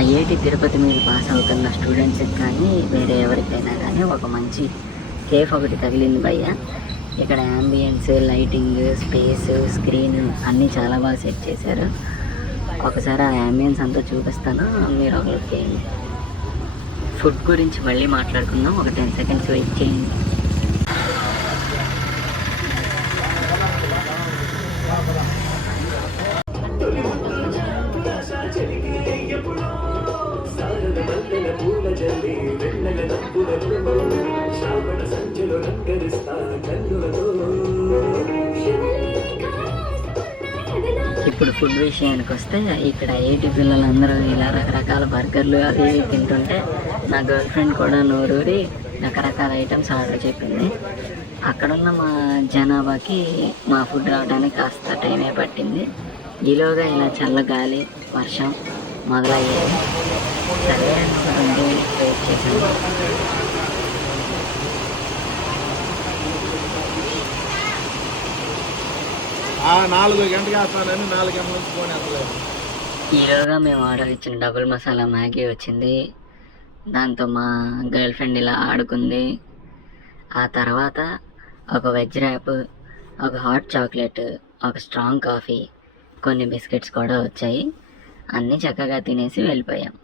IIT Tirupati మీద pass అవుతున్న స్టూడెంట్స్కి కానీ వేరే ఎవరికైనా కానీ ఒక మంచి కేఫ్ ఒకటి తగిలింది భయ్య. ఇక్కడ యాంబియన్స్, లైటింగ్, స్పేస్, స్క్రీన్ అన్నీ చాలా బాగా సెట్ చేశారు. ఒకసారి ఆ యాంబియన్స్ అంతా చూపిస్తాను, మీరు ఒక లుక్ చేయండి. ఫుడ్ గురించి మళ్ళీ మాట్లాడుకుందాం, ఒక 10 seconds వెయిట్ చేయండి. ఇప్పుడు ఫుడ్ విషయానికి వస్తే, ఇక్కడ ఐఐటి పిల్లలందరూ ఇలా రకరకాల బర్గర్లు అవి తింటుంటే నా గర్ల్ ఫ్రెండ్ కూడా నోరూరి రకరకాల ఐటమ్స్ ఆర్డర్ చెప్పింది. అక్కడున్న మా జనాభాకి మా ఫుడ్ రావడానికి కాస్త టైమే పట్టింది. ఈలోగా ఇలా చల్లగాలి, వర్షం మొదలయ్యేది. సరే అనుకుంటుంది, వెయిట్ చేశాను. 4 గంటకి వేస్తానని 4 గంటల నుంచి ఫోన్ వేస్తలేదు. ఈలోగా మేము ఆర్డర్ ఇచ్చిన డబుల్ మసాలా మ్యాగీ వచ్చింది. దాంతో మా గర్ల్ ఫ్రెండ్ ఇలా ఆడుకుంది. ఆ తర్వాత ఒక వెజ్ ర్యాప్, ఒక హాట్ చాక్లెట్, ఒక స్ట్రాంగ్ కాఫీ, కొన్ని బిస్కెట్స్ కూడా వచ్చాయి. అన్నీ చక్కగా తినేసి వెళ్ళిపోయాం.